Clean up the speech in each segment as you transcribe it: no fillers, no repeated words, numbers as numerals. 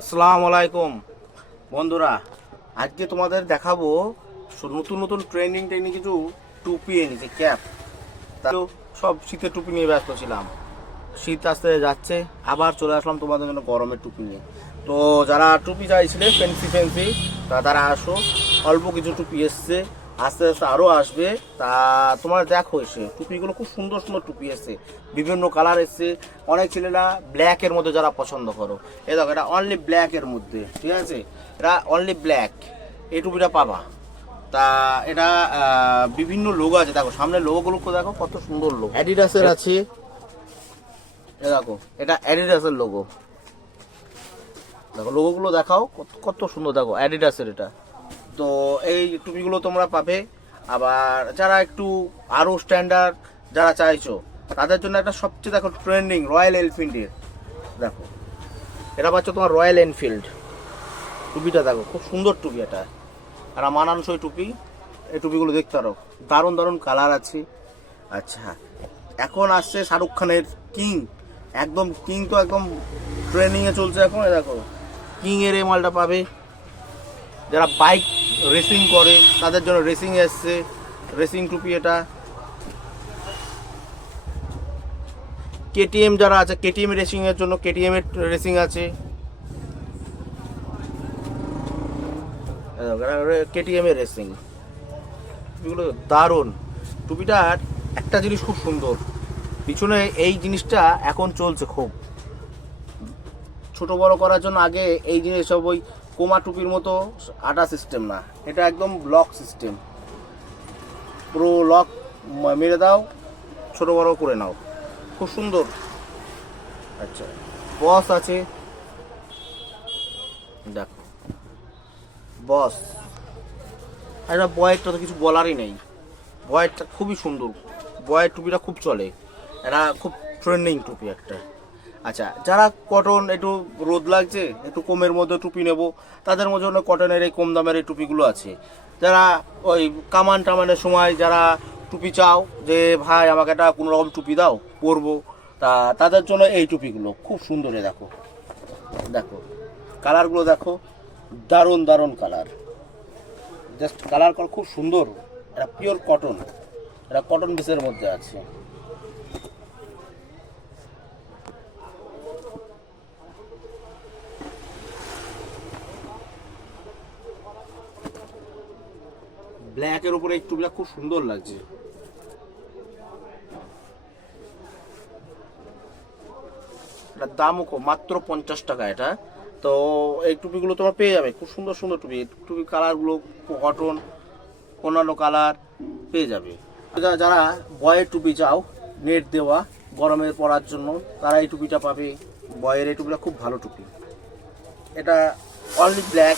আসসালামু আলাইকুম বন্ধুরা, আজকে তোমাদের দেখাবো নতুন নতুন ট্রেন্ডিং কিছু টুপি এনেছে, ক্যাপ। সব শীতের টুপি নিয়ে ব্যস্ত ছিলাম। শীত আসতে যাচ্ছে, আবার চলে আসলাম তোমাদের জন্য গরমের টুপি নিয়ে। তো যারা টুপি চাইছিলে ফ্যান্সি তারা আসো, অল্প কিছু টুপি এসছে, আস্তে আস্তে আরও আসবে। তা তোমরা দেখো, এসে টুপিগুলো খুব সুন্দর সুন্দর টুপি এসছে, বিভিন্ন কালার এসছে। অনেক ছেলেরা ব্ল্যাকের মধ্যে যারা পছন্দ করো, এই দেখো এটা অনলি ব্ল্যাকের মধ্যে, ঠিক আছে, এটা অনলি ব্ল্যাক, এই টুপিটা পাবা। তা এটা বিভিন্ন লোগো আছে, দেখো সামনে লোগোগুলো দেখো কত সুন্দর লোগো। অ্যাডিডাসের আছে, দেখো এটা অ্যাডিডাসের লোগো, দেখো লোগোগুলো দেখাও কত সুন্দর, দেখো অ্যাডিডাসের এটা। তো এই টুপিগুলো তোমরা পাবে। আবার যারা একটু আরও স্ট্যান্ডার্ড যারা চাইছো, তাদের জন্য একটা সবচেয়ে দেখো ট্রেন্ডিং রয়্যাল এনফিল্ডের, দেখো এটা পাচ্ছ তোমার রয়্যাল এনফিল্ড টুপিটা, দেখো খুব সুন্দর টুপি এটা, আর মানানসই টুপি। এই টুপিগুলো দেখতে পারো, দারুণ দারুণ কালার আছে। আচ্ছা, এখন আসছে শাহরুখ খানের কিং, একদম কিং, তো একদম ট্রেনিংয়ে চলছে এখন। দেখো কিংয়ের এই মালটা পাবে। যারা বাইক রেসিং করে তাদের জন্য রেসিং এসছে, রেসিং টুপি এটা। কেটিএম যারা আছে, কেটিএম রেসিং এর জন্য কেটিএম এর রেসিং আছে, কেটিএম এর রেসিং টুপিগুলো দারুণ। টুপিটার একটা জিনিস খুব সুন্দর, পিছনে এই জিনিসটা এখন চলছে খুব, ছোট বড় করার জন্য। আগে এই জিনিস সব ওই কোমা টুপির মতো আটা সিস্টেম না, এটা একদম লক সিস্টেম, পুরো লক মেরে দাও, ছোট বড় করে নাও, খুব সুন্দর। আচ্ছা, বস আছে, দেখো বস, এটা বয়েরটা তো কিছু বলারই নেই, বয়েরটা খুবই সুন্দর, বয়ের টুপিটা খুব চলে, এটা খুব ট্রেন্ডিং টুপি একটা। আচ্ছা, যারা কটন, একটু রোদ লাগছে, একটু কমের মধ্যে টুপি নেব, তাদের মধ্যে কটনের এই কম দামের এই টুপিগুলো আছে। যারা ওই কামান টামানের সময় যারা টুপি চাও, যে ভাই আমাকে একটা কোনো রকম টুপি দাও পরবো, তা তাদের জন্য এই টুপিগুলো খুব সুন্দর। দেখো দেখো কালারগুলো দেখো, দারুণ দারুণ কালার, জাস্ট কালার খুব সুন্দর। এটা পিওর কটন, এটা কটন বেসের মধ্যে আছে। ব্ল্যাকের উপরে এই টুপিটা খুব সুন্দর লাগছে। এটার দামও কম, মাত্র 50 টাকা এটা। তো এই টুপিগুলো তোমরা পেয়ে যাবে, খুব সুন্দর সুন্দর টুপি। টুপি কালারগুলো কটন, অন্যান্য কালার পেয়ে যাবে। যারা বয়ের টুপি চাও, নেট দেওয়া, গরমে পরার জন্য, তারা এই টুপিটা পাবে। বয়ের এই টুপিটা খুব ভালো টুপি, এটা অনলি ব্ল্যাক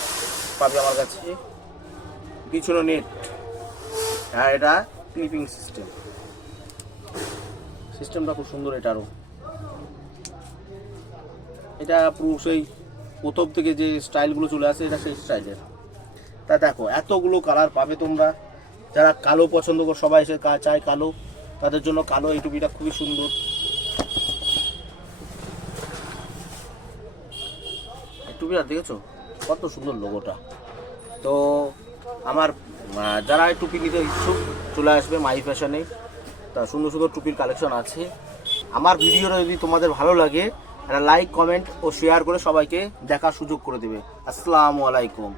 পাবে আমার কাছে, পিছনে নেট, আর এটা ক্লিপিং সিস্টেমটা খুব সুন্দর এটারও। এটা পুরো সেই প্রথম থেকে যে স্টাইলগুলো চলে আসে, এটা সেই স্টাইলের। তা দেখো এতগুলো কালার পাবে তোমরা। যারা কালো পছন্দ করো, সবাই এসে চায় কালো, তাদের জন্য কালো এই টুপিটা খুবই সুন্দর। এই টুপিটা দেখেছো কত সুন্দর লোগোটা। তো আমার যারা এই টুপি নিতে ইচ্ছুক, চলে আসবে মাই ফ্যাশনে, তা সুন্দর সুন্দর টুপির কালেকশন আছে। আমার ভিডিওটা যদি তোমাদের ভালো লাগে, একটা লাইক, কমেন্ট ও শেয়ার করে সবাইকে দেখার সুযোগ করে দেবে। আসসালামু আলাইকুম।